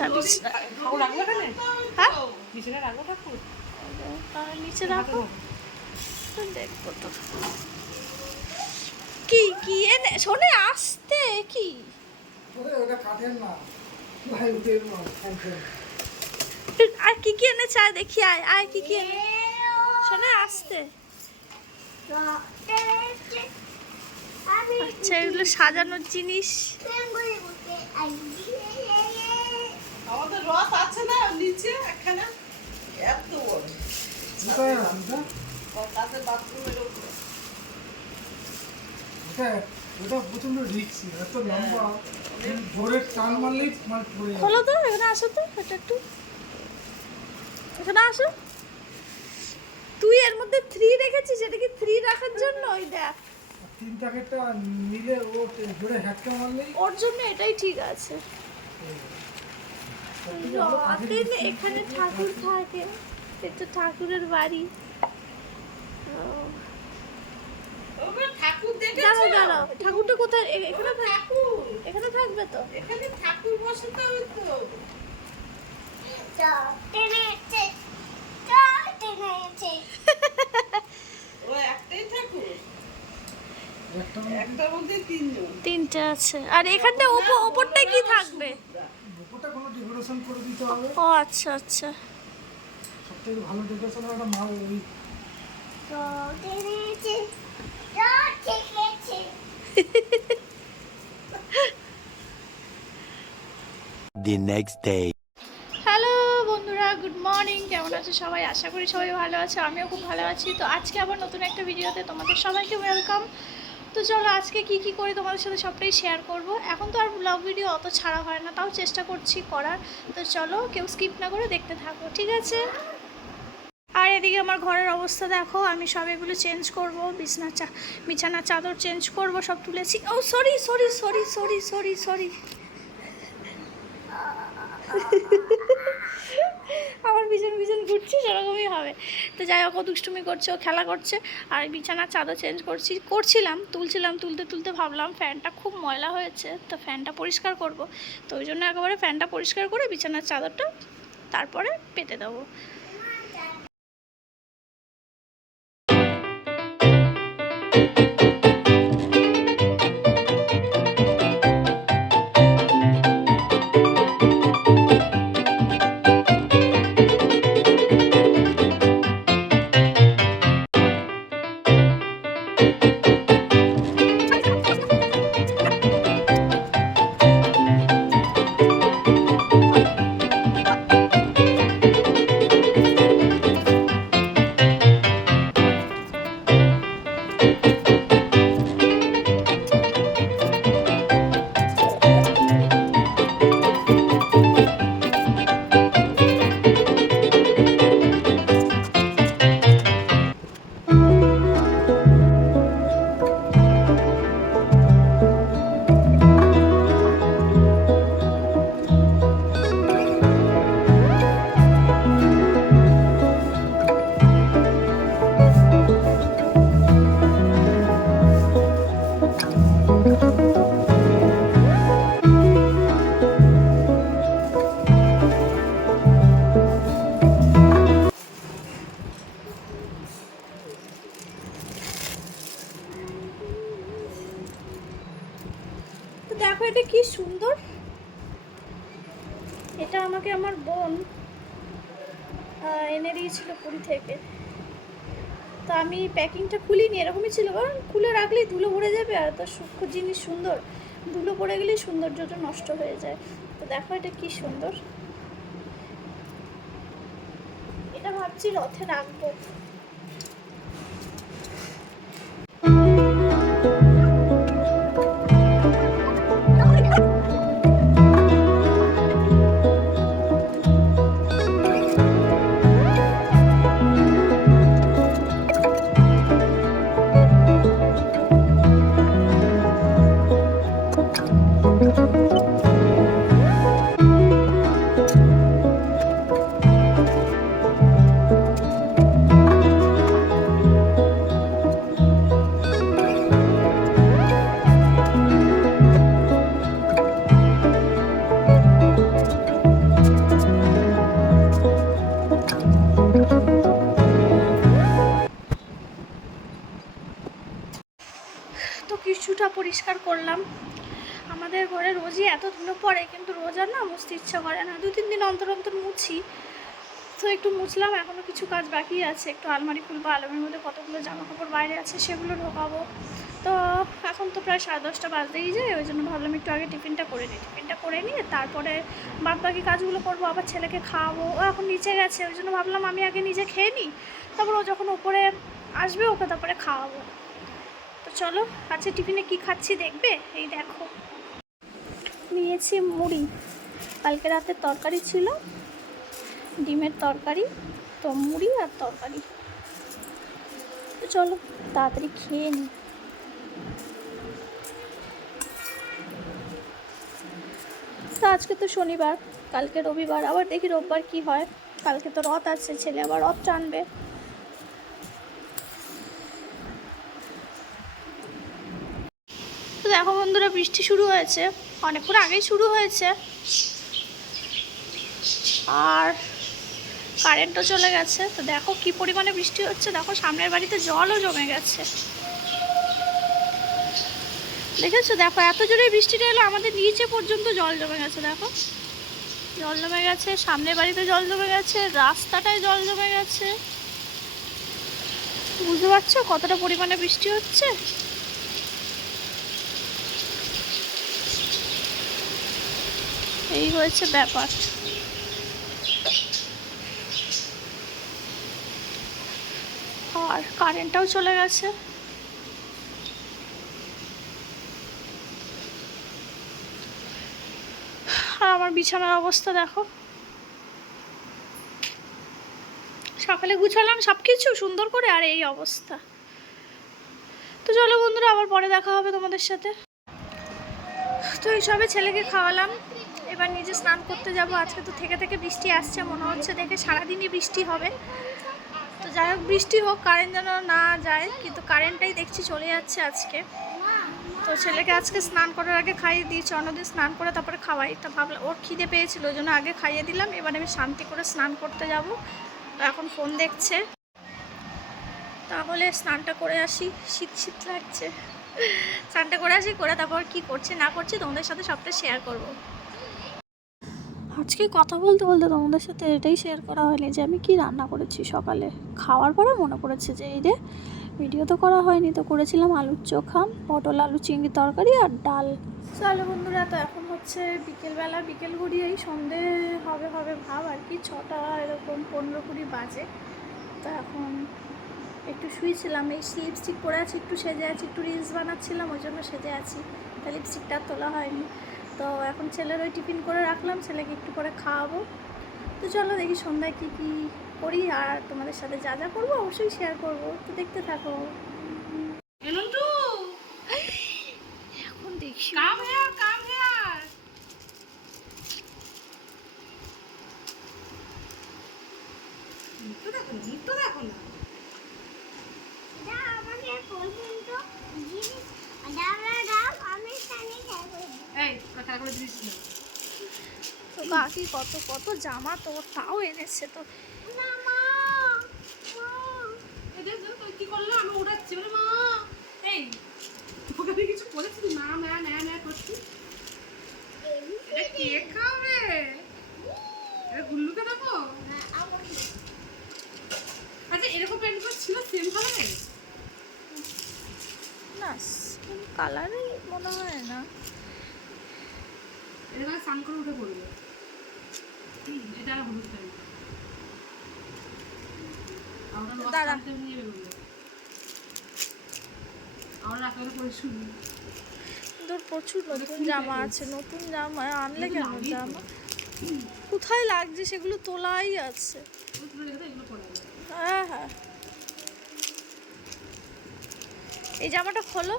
বিছনা হ্যাঁ? নিচে রাখব ঠাকুর? তাহলে নিচে রাখো। দেখব তো কি কি এনে শোনে আসতে কি? আর কি কি এনেছে আয় দেখি আয় আয় কি কি এনে। শোনে আসতে। আচ্ছা এগুলো সাজানোর জিনিস। আমাদের রথ আছে না নিচে একখানে এত বড়। তাদের বাথরুমের উপরে। ওটা ওটা প্রচণ্ড রিক্সি এত লম্বা। ধরে টান মারলেই পড়ে খোলো তো এখানে আসো তো এটা একটু। এখানে আসো। তুই এর মধ্যে থ্রি রেখেছিস এটা কি থ্রি রাখার জন্য? ওই দেখ। তিন প্যাকেটটা নিলে ও ধরে হ্যাটকা মারলেই ওর জন্য এটাই ঠিক আছে। এখানে ঠাকুর থাকে এটা ঠাকুরের বাড়ি। দাঁড়াও দাঁড়াও ঠাকুরটা কোথায়? এখানে ঠাকুর। এখানে থাকবে তো? এখানে ঠাকুর বসে তো। তিনটে আছে। আর এখানটা ওপর ওপরটায় কি থাকবে? ডেকোরেশন করে দিতে হবে। ও আচ্ছা আচ্ছা। সব থেকে ভালো ডেকোরেশন একটা মা ওই। The next day. হ্যালো বন্ধুরা গুড মর্নিং কেমন আছো সবাই? আশা করি সবাই ভালো আছে আমিও খুব ভালো আছি। তো আজকে আবার নতুন একটা ভিডিওতে তোমাদের সবাইকে ওয়েলকাম তো চলো আজকে কি কি করি তোমাদের সাথে সবটাই শেয়ার করব। এখন তো আর ব্লগ ভিডিও অত ছাড়া হয় না, তাও চেষ্টা করছি করার। তো চলো কেউ স্কিপ না করে দেখতে থাকো, ঠিক আছে? আর এদিকে আমার ঘরের অবস্থা দেখো, আমি সব এগুলো চেঞ্জ করব, বিছনা চা বিছানার চাদর চেঞ্জ করব, সব তুলেছি। ও sorry sorry sorry sorry sorry sorry আমার পিছন পিছন ঘুরছি, সেরকমই হবে। তো যাই হোক, ও দুষ্টুমি করছে, ও খেলা করছে, আর বিছানার চাদর চেঞ্জ করছি, করছিলাম, তুলছিলাম, তুলতে তুলতে ভাবলাম ফ্যানটা খুব ময়লা হয়েছে, তো ফ্যানটা পরিষ্কার করব। তো ওই জন্য একেবারে ফ্যানটা পরিষ্কার করে বিছানার চাদরটা তারপরে পেতে দেবো। প্যাকিংটা খুলিনি, এরকমই ছিল। কারণ খুলে রাখলেই ধুলো ভরে যাবে আর তো সূক্ষ্ম জিনিস সুন্দর। ধুলো পড়ে গেলেই সৌন্দর্যটা নষ্ট হয়ে যায়। তো দেখো এটা কি সুন্দর। এটা ভাবছি রথে রাখব পরিষ্কার করলাম। আমাদের ঘরে রোজই এত ধুলো পড়ে, কিন্তু রোজ আর না মুছতে ইচ্ছা করে না। দু তিন দিন অন্তর অন্তর মুছি। তো একটু মুছলাম এখনও কিছু কাজ বাকি আছে। একটু আলমারি খুলবো, আলমারির মধ্যে কতগুলো জামা কাপড় বাইরে আছে সেগুলো ঢোকাবো। তো এখন তো প্রায় সাড়ে দশটা বাজতেই যায়, ওই জন্য ভাবলাম একটু আগে টিফিনটা করে নিই। টিফিনটা করে নিয়ে তারপরে বাদ বাকি কাজগুলো করব, আবার ছেলেকে খাওয়াবো। ও এখন নিচে গেছে, ওই জন্য ভাবলাম আমি আগে নিজে খেয়ে নিই। তারপর ও যখন ওপরে আসবে, ওকে তারপরে খাওয়াবো। চলো আজকে টিফিনে কি খাচ্ছি দেখবে? এই দেখো। নিয়েছি মুড়ি। কালকে রাতের তরকারি ছিল, ডিমের তরকারি, তো মুড়ি আর তরকারি। তো চলো, তাড়াতাড়ি খেয়ে নিই তো আজকে তো শনিবার, কালকে রবিবার, আবার দেখি রোববার কি হয়। কালকে তো রথ আছে, ছেলে আবার রথ টানবে। দেখো বন্ধুরা, বৃষ্টি শুরু হয়েছে। অনেকক্ষণ আগেই শুরু হয়েছে। আর কারেন্টও চলে গেছে। তো দেখো কি পরিমাণে বৃষ্টি হচ্ছে। দেখো সামনের বাড়িতে জলও জমে গেছে। দেখেছ? দেখো, এত জোরে বৃষ্টিটা এলো, আমাদের নিচে পর্যন্ত জল জমে গেছে, দেখো। জল জমে গেছে, সামনের বাড়িতে জল জমে গেছে, রাস্তাটায় জল জমে গেছে। বুঝতে পারছ কতটা পরিমাণে বৃষ্টি হচ্ছে? এই হয়েছে ব্যাপার। আর কারেন্টটাও চলে গেছে। আর আমার বিছানার অবস্থা দেখো। সকালে গুছালাম সব কিছু সুন্দর করে, আর এই অবস্থা। তো চলো বন্ধুরা, আবার পরে দেখা হবে তোমাদের সাথে। তো এইসবে ছেলেকে খাওয়ালাম। এবার নিজে স্নান করতে যাব। আজকে তো থেকে থেকে বৃষ্টি আসছে, মনে হচ্ছে দেখে সারাদিনই বৃষ্টি হবে। তো যাই হোক, বৃষ্টি হোক কারেন্ট যেন না যায়, কিন্তু কারেন্টটাই দেখছি চলে যাচ্ছে আজকে। তো ছেলেকে আজকে স্নান করার আগে খাইয়ে দিয়েছি, অন্যদিন স্নান করে তারপরে খাওয়াই। তা ভাবলাম, ওর খিদে পেয়েছিল, ওই জন্য আগে খাইয়ে দিলাম। এবার আমি শান্তি করে স্নান করতে যাব। তো এখন ফোন দেখছে। তাহলে স্নানটা করে আসি। শীত শীত লাগছে। স্নানটা করে আসি, করে তারপর কি করছে, না করছে তোমাদের সাথে সবটা শেয়ার করব। আজকে কথা বলতে বলতে তোমাদের সাথে এটাই শেয়ার করা হয়নি যে আমি কি রান্না করেছি সকালে। খাওয়ার পরে মনে পড়েছে যে এই রে ভিডিও তো করা হয়নি, তো করেছিলাম আলুর চোখা, পটল, আলু, চিংড়ি তরকারি আর ডাল। চলো বন্ধুরা, তো এখন হচ্ছে বিকেলবেলা, বিকেল ঘড়ি এই সন্ধে হবে হবে ভাব আর কি, ছটা এরকম পনেরো কুড়ি বাজে। তো এখন একটু শুয়েছিলাম, এই লিপস্টিক পরে আছি, একটু সেজে আছি, একটু রিলস বানাচ্ছিলাম, ওই জন্য সেজে আছি। তা লিপস্টিকটা তোলা হয়নি। তো এখন ছেলের ওই টিফিন করে রাখলাম, ছেলেকে একটু পরে খাওয়াবো। তো চলো দেখি সন্ধ্যায় কী কী করি, আর তোমাদের সাথে যা যা করব অবশ্যই শেয়ার করব। তো দেখতে থাকো এনন্টু এখন দেখি কাম হেয়ার কাম হেয়ার মুখটা দেখো না মুখটা দেখো না এই কথা করে দিস না তো কাকি কত কত জামা তো তাও এনেছে তো। দেবো? আচ্ছা এরকম প্যান্ট ছিল সেম না কালারই মনে হয় না। এরকম স্নান করে উঠে পড়বে এটা আর হলুদ প্যান্ট আমরা রস দাঁড়া। তোর প্রচুর নতুন জামা আছে নতুন জামা আনলে কেন জামা? কোথায় লাগছে সেগুলো তোলাই আছে। হ্যাঁ হ্যাঁ। এই জামাটা খোলো।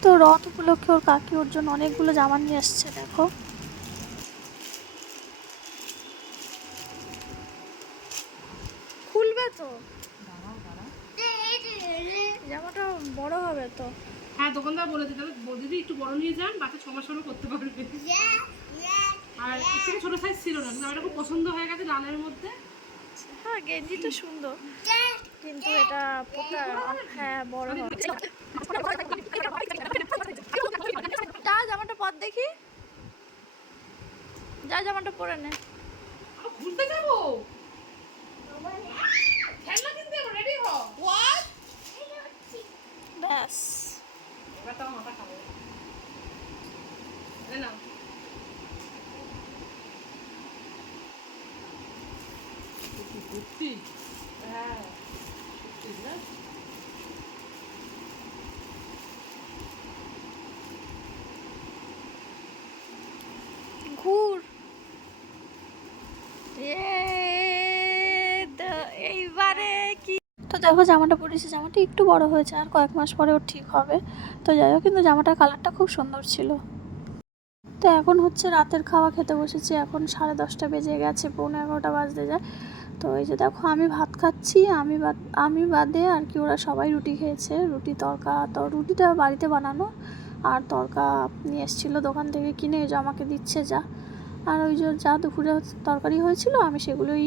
তো রথ উপলক্ষে ওর কাকি ওর জন্য অনেকগুলো জামা নিয়ে আসছে দেখো। বড় হবে তো। হ্যাঁ দোকানদার বলে দিতে বলে দিদি একটু বড় নিয়ে যান বাচ্চা ছ মাসেরও করতে পারবে। আর একটু ছোট সাইজ ছিল না কিন্তু আমার খুব পছন্দ হয়ে গেছে লালের মধ্যে। হ্যাঁ গেঞ্জি তো সুন্দর। কিন্তু এটা পোতা হ্যাঁ বড় হবে। তা জামাটা পর দেখি। যা জামাটা পরে নে। ঘুরতে যাব? খেলনা কিনতে রেডি হ। হোয়াট ব্যাস এবার তো মাথা খাব এই সত্যি? হ্যাঁ সত্যি না ঘুর এ, দ- এইবারে কি তো দেখো জামাটা পরেছি, জামাটা একটু বড় হয়েছে, আর কয়েক মাস পরে ওর ঠিক হবে। তো যাই হোক, কিন্তু জামাটার কালারটা খুব সুন্দর ছিল। তো এখন হচ্ছে রাতের খাওয়া খেতে বসেছি, এখন সাড়ে দশটা বেজে গেছে, পৌনে এগারোটা বাজতে যায়। তো এই যে দেখো, আমি ভাত খাচ্ছি, আমি বাদ আমি বাদে আর কি ওরা সবাই রুটি খেয়েছে। রুটি তরকা, তো রুটিটা বাড়িতে বানানো, আর তরকা নিয়ে এসেছিল দোকান থেকে কিনে যে আমাকে দিচ্ছে যা। আর ওই যে যা দুপুরে তরকারি হয়েছিল, আমি সেগুলোই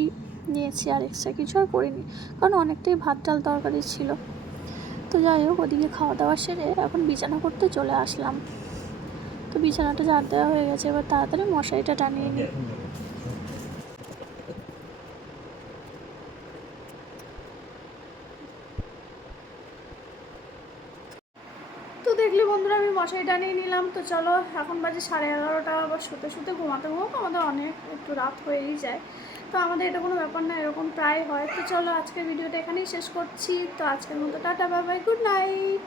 নিয়েছি আর এক্সট্রা কিছু আর করিনি। কারণ অনেকটাই ভাত, ডাল তরকারি ছিল। তো যাই হোক, ওদিকে খাওয়া দাওয়া সেরে এখন বিছানা করতে চলে আসলাম। তো বিছানাটা ঝাড় দেওয়া হয়ে গেছে, এবার তাড়াতাড়ি মশারিটা টানিয়ে নিই। তো দেখলি বন্ধুরা, আমি মশারি টানিয়ে নিলাম। তো চলো, এখন বাজে সাড়ে এগারোটা, আবার শুতে শুতে ঘুমাতে ঘুমাতে আমাদের অনেক একটু রাত হয়েই যায়। তো আমাদের এটা কোনো ব্যাপার না, এরকম প্রায় হয়। তো চলো আজকের ভিডিওটা এখানেই শেষ করছি। তো আজকের মতো tata bye bye good night.